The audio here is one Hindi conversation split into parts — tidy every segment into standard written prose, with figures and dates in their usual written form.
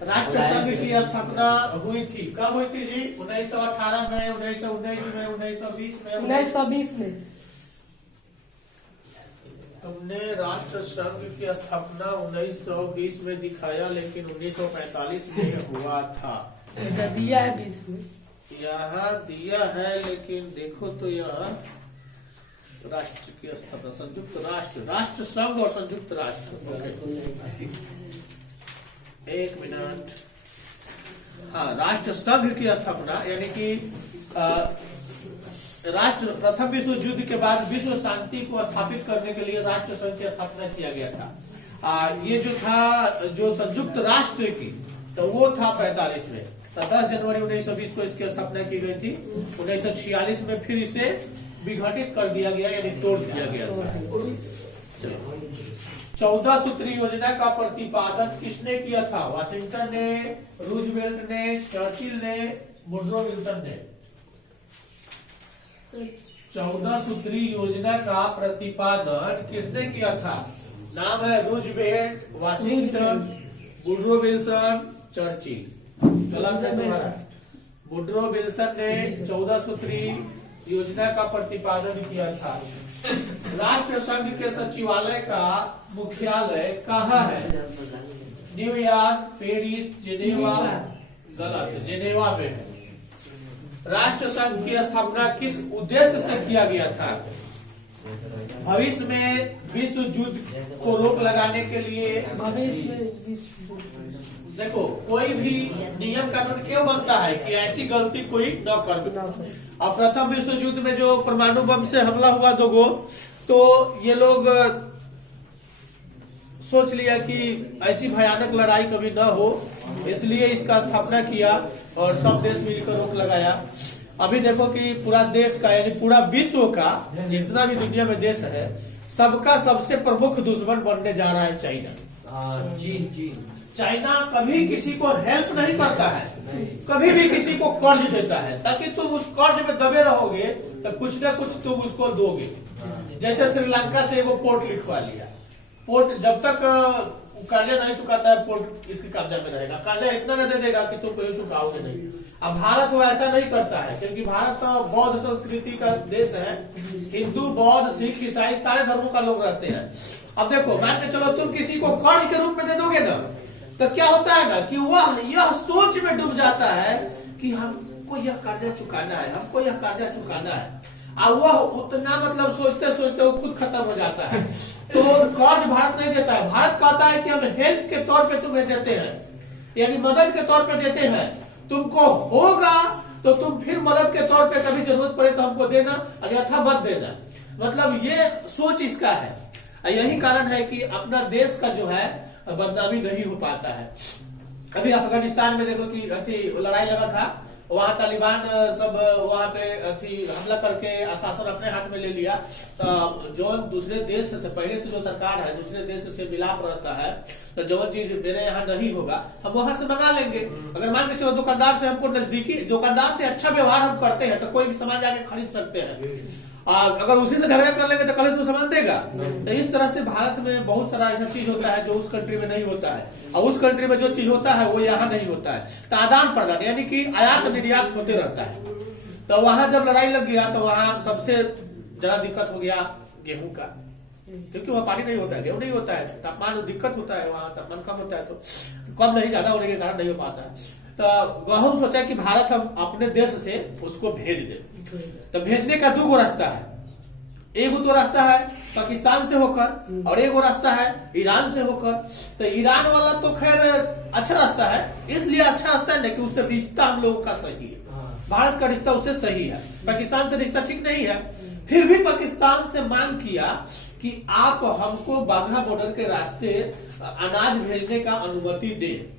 राष्ट्र संघ की स्थापना हुई थी, कब हुई थी जी? 1918 में, 1919 में, 1920 में, 1920 में। तुमने राष्ट्र संघ की स्थापना 1920 में दिखाया, लेकिन 1945 में हुआ था। दिया है 20 में, यहाँ दिया है, लेकिन देखो तो यह राष्ट्र की स्थापना, संयुक्त राष्ट्र, राष्ट्र संघ और संयुक्त राष्ट्र। एक मिनट, हाँ, राष्ट्र संघ की स्थापना यानी कि राष्ट्र प्रथम विश्व युद्ध के बाद विश्व शांति को स्थापित करने के लिए राष्ट्र संघ की स्थापना किया गया था। ये जो था, जो संयुक्त राष्ट्र की, तो वो था 45 में। तो 10 जनवरी 1920 को इसकी स्थापना की गई थी। 1946 में फिर इसे विघटित कर दिया गया, यानी तोड़ दिया गया था। 14 सूत्री योजना का प्रतिपादन किसने किया था? वाशिंगटन ने, रूजवेल्ट ने, चर्चिल ने, वुडरो विल्सन ने। 14 सूत्री योजना का प्रतिपादन किसने किया था? नाम है Roosevelt, Washington, Woodrow Wilson, Churchill. गलत है तुम्हारा। वुडरो विल्सन ने 14 सूत्री योजना का प्रतिपादन किया था। राष्ट्र संघ के सचिवालय का मुख्यालय कहाँ है? New York, Paris, Geneva. गलत, जेनेवा में है। राष्ट्र संघ की स्थापना किस उद्देश्य से किया गया था? भविष्य में विश्व युद्ध को रोक लगाने के लिए। भविष्य में देखो, कोई भी नियम कानून क्यों बनता है कि ऐसी गलती कोई न कर। अब प्रथम विश्व युद्ध में जो परमाणु बम से हमला हुआ 2 गो, तो ये लोग सोच लिया कि ऐसी भयानक लड़ाई कभी न हो, इसलिए इसका स्थापना किया और सब देश मिलकर रोक लगाया। अभी देखो कि पूरा देश का, यानी पूरा विश्व का जितना भी दुनिया में देश है, सबका सबसे प्रमुख दुश्मन बनने जा रहा है चाइना। चीन चाइना कभी किसी को हेल्प नहीं करता है, कभी भी किसी को कर्ज देता है, ताकि तुम उस कर्ज में दबे रहोगे तो कुछ न कुछ तुम उसको दोगे। जैसे श्रीलंका से वो पोर्ट लिखवा लिया। पोर्ट जब तक कर्जा नहीं चुकाता है, पोर्ट इसके कब्जा में रहेगा। कर्जा इतना न दे देगा कि तुम कोई चुकाओगे नहीं। अब भारत वो ऐसा नहीं करता है, क्योंकि भारत बौद्ध संस्कृति का देश है। हिंदू, बौद्ध, सिख, ईसाई सारे धर्मों का लोग रहते हैं। अब देखो, मान के चलो तुम किसी को कर्ज के रूप में दे दोगे ना, तो क्या होता है ना कि वह यह सोच में डूब जाता है कि हमको यह कर्जा चुकाना है, हमको यह कर्जा चुकाना है। और वह उतना मतलब सोचते सोचते वो खुद खत्म हो जाता है। तो कर्ज भारत नहीं देता है। भारत कहता है कि हम हेल्प के तौर पे तुम्हें देते हैं, यानी मदद के तौर पे देते हैं। तुमको होगा तो तुम फिर मदद के तौर पे कभी जरूरत पड़े तो हमको देना, अन्यथा मत देना। मतलब ये सोच इसका है। यही कारण है कि अपना देश का जो है बदनामी नहीं हो पाता है। अभी अफगानिस्तान में देखो कि लड़ाई लगा था, वहां तालिबान सब वहां पे हमला करके शासन अपने हाथ में ले लिया। तो जो दूसरे देश से, पहले से जो सरकार है, दूसरे देश से मिलाप रहता है, तो जो चीज मेरे यहाँ नहीं होगा हम वहां से मंगा लेंगे। अगर मान के चलो दुकानदार से हमको नजदीकी, दुकानदार से अच्छा व्यवहार हम करते हैं तो कोई भी सामान जाके खरीद सकते हैं। अगर उसी से झगड़ा कर लेंगे तो कल उसको सामान देगा। तो इस तरह से भारत में बहुत सारा ऐसा चीज होता है जो उस कंट्री में नहीं होता है, और उस कंट्री में जो चीज होता है वो यहाँ नहीं होता है। तो आदान प्रदान यानी कि आयात निर्यात होते रहता है। तो वहां जब लड़ाई लग गया तो वहां सबसे ज्यादा दिक्कत हो गया गेहूं का, क्योंकि वहां पानी नहीं होता है, गेहूं नहीं होता है, तापमान दिक्कत होता है, वहां तापमान कम होता है, तो कम नहीं ज्यादा होने के कारण नहीं हो पाता है। तो गेहूं सोचा कि भारत हम अपने देश से उसको भेज दे। तो भेजने का 2 रास्ता है। एक तो रास्ता है पाकिस्तान से होकर, और एक रास्ता है ईरान से होकर। तो ईरान वाला तो खैर अच्छा रास्ता है, इसलिए अच्छा रास्ता है कि उससे रिश्ता हम लोगों का सही है, भारत का रिश्ता उससे सही है। पाकिस्तान से रिश्ता ठीक नहीं है। फिर भी पाकिस्तान से मांग किया कि आप हमको बाघा बॉर्डर के रास्ते अनाज भेजने का अनुमति दें।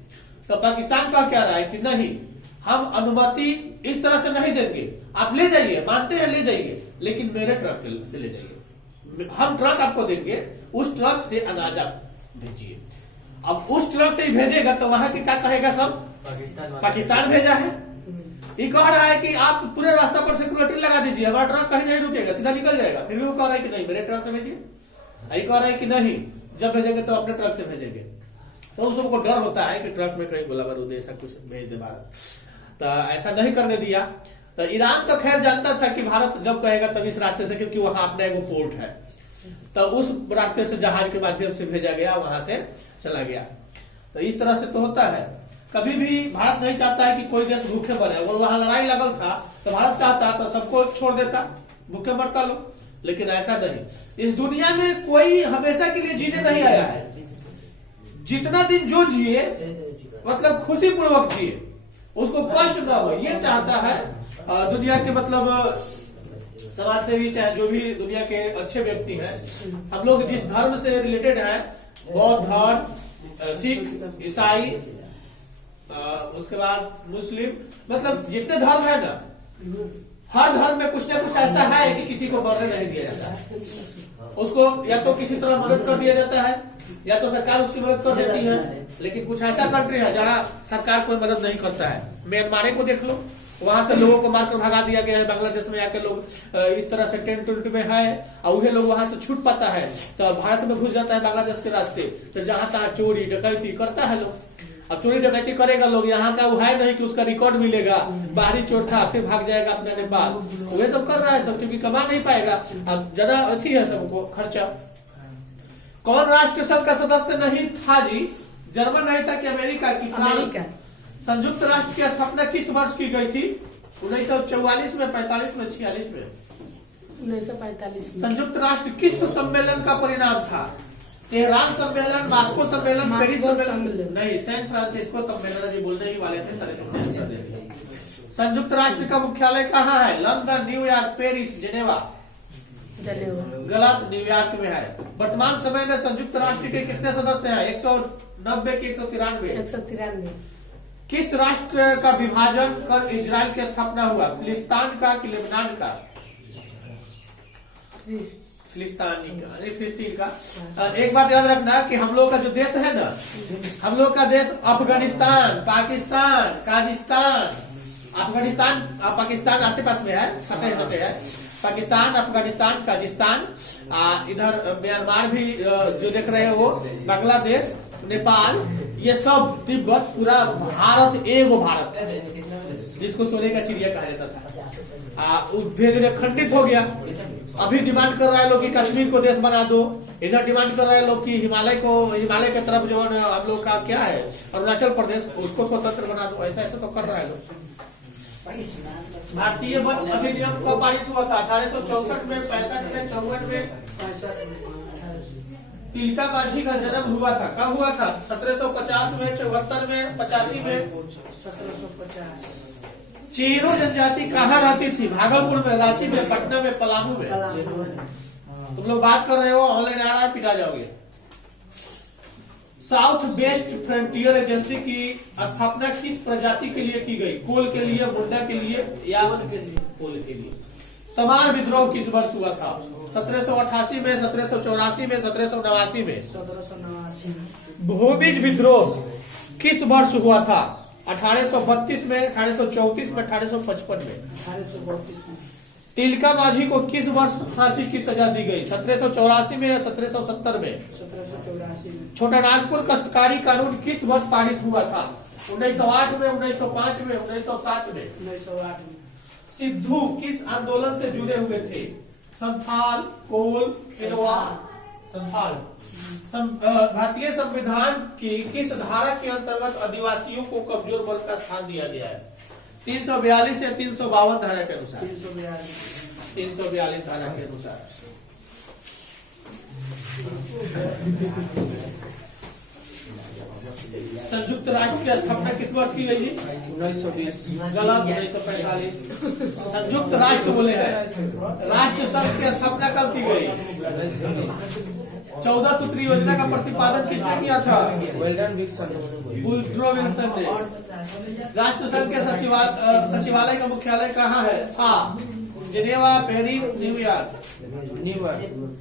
तो पाकिस्तान का क्या रहा है कि नहीं, हम अनुमति इस तरह से नहीं देंगे, आप ले जाइए, मानते हैं ले जाइए, लेकिन मेरे ट्रक से ले जाइए, हम ट्रक आपको देंगे, उस ट्रक से अनाज आप भेजिए। अब उस ट्रक से ही भेजेगा तो वहां के क्या कहेगा, सब पाकिस्तान भेजा है। ये कह रहा है कि आप पूरे रास्ता पर सिक्योरिटी लगा दीजिए, हमारा ट्रक कहीं नहीं रुकेगा, सीधा निकल जाएगा। फिर भी वो कह रहा है कि नहीं, मेरे ट्रक से भेजिए। ये कह रहा है कि नहीं, जब भेजेंगे तो अपने ट्रक से भेजेंगे। तो उन सबको डर होता है कि ट्रक में कहीं गोला बारूद ऐसा कुछ भेज दे भारत, तो ऐसा नहीं करने दिया। तो ईरान तो खैर जानता था कि भारत जब कहेगा तब इस रास्ते से, क्योंकि वहां अपना एगो पोर्ट है, तो उस रास्ते से जहाज के माध्यम से भेजा गया, वहां से चला गया। तो इस तरह से तो होता है। कभी भी भारत नहीं चाहता है कि कोई देश भूखे मरे। अगर वहां लड़ाई लगल था तो भारत चाहता तो सबको छोड़ देता, भूखे मरता लोग, लेकिन ऐसा नहीं। इस दुनिया में कोई हमेशा के लिए जीने नहीं आया है। जितना दिन जो जिए मतलब खुशी पूर्वक जिए, उसको कष्ट न हो, ये चाहता है दुनिया के मतलब समाज सेवी, चाहे जो भी दुनिया के अच्छे व्यक्ति हैं। हम लोग जिस धर्म से रिलेटेड है, बौद्ध धर्म, सिख, ईसाई, उसके बाद मुस्लिम, मतलब जितने धर्म है ना, हर धर्म में कुछ ना कुछ ऐसा है कि किसी को मरने नहीं दिया जाता है। उसको या तो किसी तरह मदद कर दिया जाता है, या तो सरकार उसकी मदद कर देती है। लेकिन कुछ ऐसा कंट्री है जहाँ सरकार कोई मदद नहीं करता है। म्यांमार को देख लो, वहां से लोगों को मारकर भगा दिया गया है। बांग्लादेश में आके लोग इस तरह से टेंट उंट में है, और वही लोग वहां से छूट पाता है तो भारत में घुस जाता है बांग्लादेश के रास्ते। तो जहां तहाँ चोरी डकैती करता है लोग। अब चोरी डकैती करेगा लोग, यहाँ का वो है नहीं कि उसका रिकॉर्ड मिलेगा, बाहरी चोर था, फिर भाग जाएगा अपने नेपाल। वे सब कर रहा है सब, क्योंकि कमा नहीं पाएगा। अब ज्यादा अच्छी है सबको खर्चा। कौन राष्ट्र संघ का सदस्य नहीं था जी? जर्मन नहीं था कि अमेरिका की? अमेरिका। संयुक्त राष्ट्र की स्थापना किस वर्ष की गई थी? 1944 में, 45 में, 46 में? 1945 में। संयुक्त राष्ट्र किस सम्मेलन का परिणाम था? तेहरान सम्मेलन, मास्को सम्मेलन, पेरिस सम्मेलन? नहीं, सैन फ्रांसिस्को सम्मेलन। अभी बोलने ही वाले थे, सारे। संयुक्त राष्ट्र का मुख्यालय कहाँ है? London, New York, Paris, Geneva? गलत, न्यूयॉर्क में है। वर्तमान समय में संयुक्त राष्ट्र के कितने सदस्य हैं? 190 के 193? 193। किस राष्ट्र का विभाजन कर इजराइल की स्थापना हुआ? फिलिस्तीन का कि लेबनान का? फिलिस्तीन का। एक बात याद रखना कि हम लोग का जो देश है ना, हम लोग का देश अफगानिस्तान, पाकिस्तान, काजिस्तान, अफगानिस्तान, पाकिस्तान आसे पास में है, सटे है। पाकिस्तान, अफगानिस्तान, काजिस्तान, इधर म्यांमार भी जो देख रहे हो, बांग्लादेश, नेपाल, ये सब, तिब्बत, पूरा भारत एगो भारत, जिसको सोने का चिड़िया कहा जाता था, धीरे धीरे खंडित हो गया। अभी डिमांड कर रहा है लोग कि कश्मीर को देश बना दो, इधर डिमांड कर रहे हैं लोग कि हिमालय के तरफ जो है हम लोग का क्या है, अरुणाचल प्रदेश, उसको स्वतंत्र बना दो। ऐसा तो कर रहा है लोग। भारतीय वन अधिनियम कब पारित हुआ था? 1864 में, 65 में, 54 में? तिलका माझी का जन्म हुआ था, कब हुआ था? 1750 में, 74 में, 85 में? 1750। चीरो जनजाति कहाँ रहती थी? भागलपुर में, रांची में, पटना में, पलामू में? तुम लोग बात कर रहे हो, ऑनलाइन आ रहा है, पिटा जाओगे। साउथ वेस्ट फ्रंटियर एजेंसी की स्थापना किस प्रजाति के लिए की गई? कोल के लिए, मुंडा के लिए या कोल के लिए? तमार विद्रोह किस वर्ष हुआ था? 1788 में, 1784 में, 1789 में? 1789। भूमिज विद्रोह किस वर्ष हुआ था? 1832 में, 1834 में, 1855 में? 1832 में। तिलका माझी को किस वर्ष फांसी की सजा दी गई? 1784 में या 1770 में? 1784 में। छोटा नागपुर काश्तकारी कानून किस वर्ष पारित हुआ था? 1908 में, 1905 में, 1907 में? 1908 में। सिद्धू किस आंदोलन से जुड़े हुए थे? संथाल, कोल, पिनवा? संथाल। भारतीय संविधान की किस धारा के अंतर्गत आदिवासियों को कमजोर वर्ग का स्थान दिया गया है? 342 या 352 धारा के अनुसार? 342 धारा के अनुसार। संयुक्त राष्ट्र की स्थापना किस वर्ष की गई जी? 1920। गलत, 1945। संयुक्त राष्ट्र बोले हैं। राष्ट्र संघ की स्थापना कब की गई? 14 सूत्री योजना का प्रतिपादन किसने किया था? वुड्रो विल्सन ने। राष्ट्र संघ के सचिवालय का मुख्यालय कहाँ है? था जिनेवा, पेरिस, न्यूयॉर्क?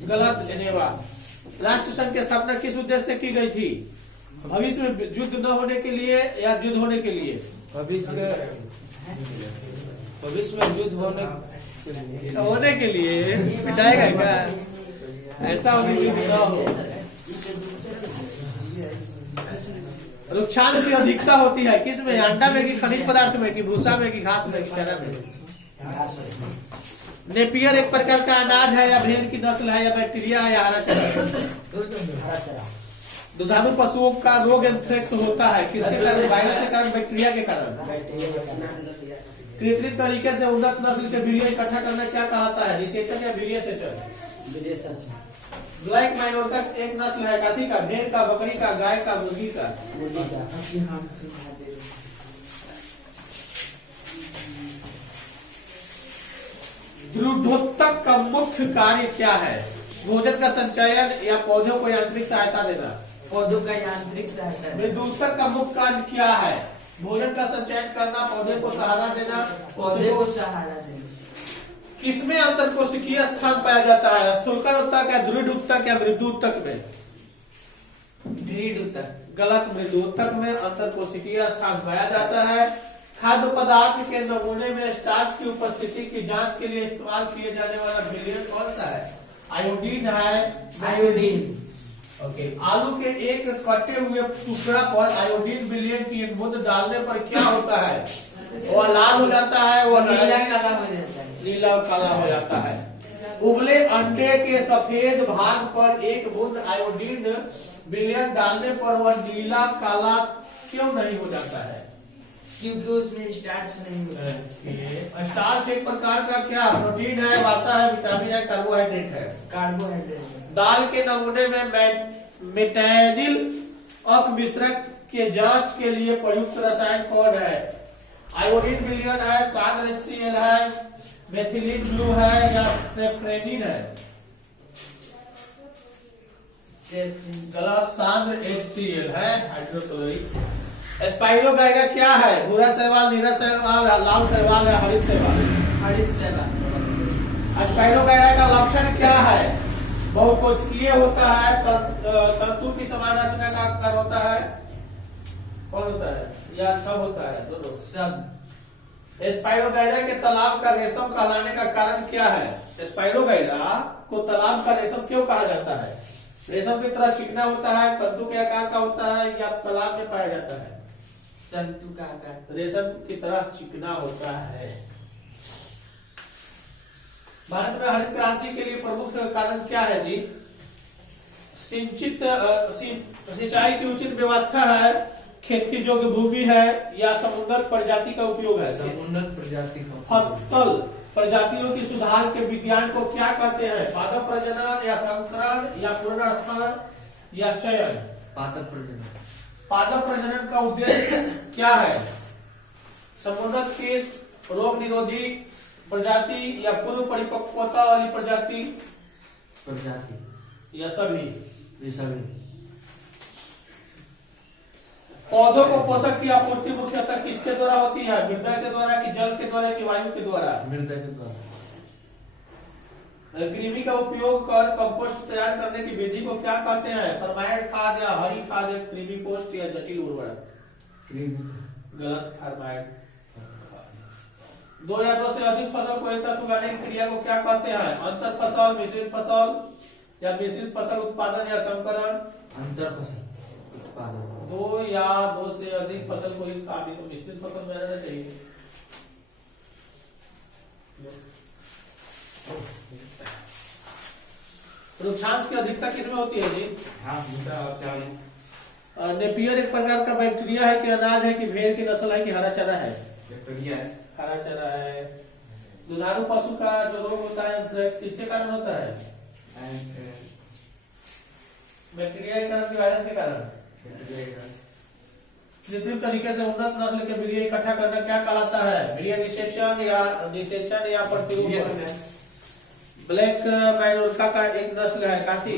गलत, जिनेवा। राष्ट्र संघ की स्थापना किस उद्देश्य से की गई थी? भविष्य में युद्ध न होने के लिए या युद्ध होने के लिए? भविष्य में युद्ध होने के लिए। पिटाएगा क्या? ऐसा होने के लिए न हो। रुक्षांश की अधिकता होती है किसमें? अंडा में कि खनिज पदार्थ में कि भूसा में कि घास में कि चारा में? नेपियर एक प्रकार का अनाज है या भेड़ की नस्ल है या बैक्टीरिया है या हरा चारा? दुधारू पशुओं का रोग एंथ्रेक्स होता है किसके कारण? वायरस के कारण, बैक्टीरिया के कारण? कृत्रिम तरीके से उन्नत नस्ल के वीर्य इकट्ठा करना क्या कहलाता है? रिसेचन या वीर्य सेचन? ब्लैक माइनोरका एक नस्ल है काठी का? भेड़ का, बकरी का, गाय का, मुर्गी का? द्रुढोत्तक का मुख्य कार्य क्या है? भोजन का संचयन या पौधों को यांत्रिक सहायता देना? पौधों का यांत्रिक सहायता। मृदुत्तक का मुख्य कार्य क्या है? भोजन का संचयन करना, पौधे को सहारा देना? पौधे को सहारा देना। किसमें अंतर कोशिकीय स्थान पाया जाता है? स्थूलकर उत्तक या दृढ़ उत्तक या मृदु उत्तक में? दृढ़ उत्तक। गलत। मृदु उत्तक में अंतर कोशिकीय स्थान पाया जाता है। खाद्य पदार्थ के नमूने में स्टार्च की उपस्थिति की जांच के लिए इस्तेमाल किए जाने वाला विलयन कौन सा है? आयोडीन है। आयोडीन। ओके। आलू के एक कटे हुए टुकड़ा पर आयोडीन विलयन की एक बूंद डालने पर क्या होता है? वह लाल हो जाता है, वह नीला काला हो जाता है। नीला और काला हो जाता है। उबले अंडे के सफेद भाग पर एक बूंद आयोडीन विलयन डालने पर वह नीला काला क्यों नहीं हो जाता है? क्योंकि उसमें स्टार्च नहीं होता है। स्टार्च एक प्रकार का क्या? प्रोटीन है, वसा है, विटामिन है, कार्बोहाइड्रेट है? कार्बोहाइड्रेट। दाल के नमूने में मेटानिल अपमिश्रक के जांच के लिए प्रयुक्त रसायन कौन है? आयोडीन विलयन है, साद्र HCl है, मेथिलीन ब्लू है या सेफ्रेनिन है? गलत। साद्र HCl है, हाइड्रोक्लोरिक। स्पाइरोगाइरा क्या है? भूरा शैवाल, नीला शैवाल, लाल शैवाल या हरित शैवाल? हरित शैवाल। स्पाइरोगाइरा का लक्षण क्या है? बहुकोशिकीय होता है, तंतु की समान रचना का आकार होता है? कौन होता है या सब होता है? दोनों। सब। स्पाइरोगाइरा के तालाब का रेशम कहलाने का कारण क्या है? स्पाइरोगाइरा को तालाब का रेशम क्यों कहा जाता है? रेशम की तरह चिकना होता है, तंतु के आकार का होता है या तालाब में पाया जाता है? तंतु का आकार। रेशम की तरह चिकना होता है। भारत में हरित क्रांति के लिए प्रमुख कारण क्या है जी? सिंचाई की उचित व्यवस्था है, खेत की योग्य भूमि है या समुन्नत प्रजाति का उपयोग है? समुन्नत प्रजाति का। फसल प्रजातियों की सुधार के विज्ञान को क्या कहते हैं? पादप प्रजनन या संकरण या पुनर्स्थापन या चयन? पादप प्रजनन। पादप प्रजनन का उद्देश्य क्या है? समुन्नत किस्म, रोग निरोधी प्रजाति या पूर्व परिपक्वता वाली प्रजाति या सभी? ये सभी। पौधों को पोषक की आपूर्ति मुख्यतः किसके द्वारा होती है? मृदा के द्वारा कि जल के द्वारा कि वायु के द्वारा? मृदा के द्वारा। कृमि का उपयोग कर कंपोस्ट तैयार करने की विधि को क्या कहते हैं? फर्माइड खाद या हरी खाद, कृमि पोस्ट या जटिल उर्वरक? गलत। फर्माइड। 2 या 2 से अधिक फसल को एक साथ उगाने की क्रिया को क्या कहते हैं? अंतर फसल, मिश्रित फसल या मिश्रित फसल उत्पादन या संकरण? अंतर फसल उत्पादन। 2 या 2 से अधिक फसल को एक साथ मिश्रित फसल में रहना चाहिए। रुक्षांश की अधिकता किसमें होती है जी? नेपियर एक प्रकार का बैक्टीरिया है कि अनाज है कि भेड़ की नस्ल है कि हरा चारा है? बैक्टीरिया है। हरा चारा है। दुधारू पशु का जो रोग होता है एंथ्रेक्स किसके कारण होता है? बैक्टीरिया के कारण कि वायरस के कारण? कृत्रिम तरीके से उन्नत नस्ल के वीर्य इकट्ठा करना क्या कहलाता है? वीर्य निषेचन या प्रतिरूप? ब्लैक माइनोरका का एक नस्ल है काठी।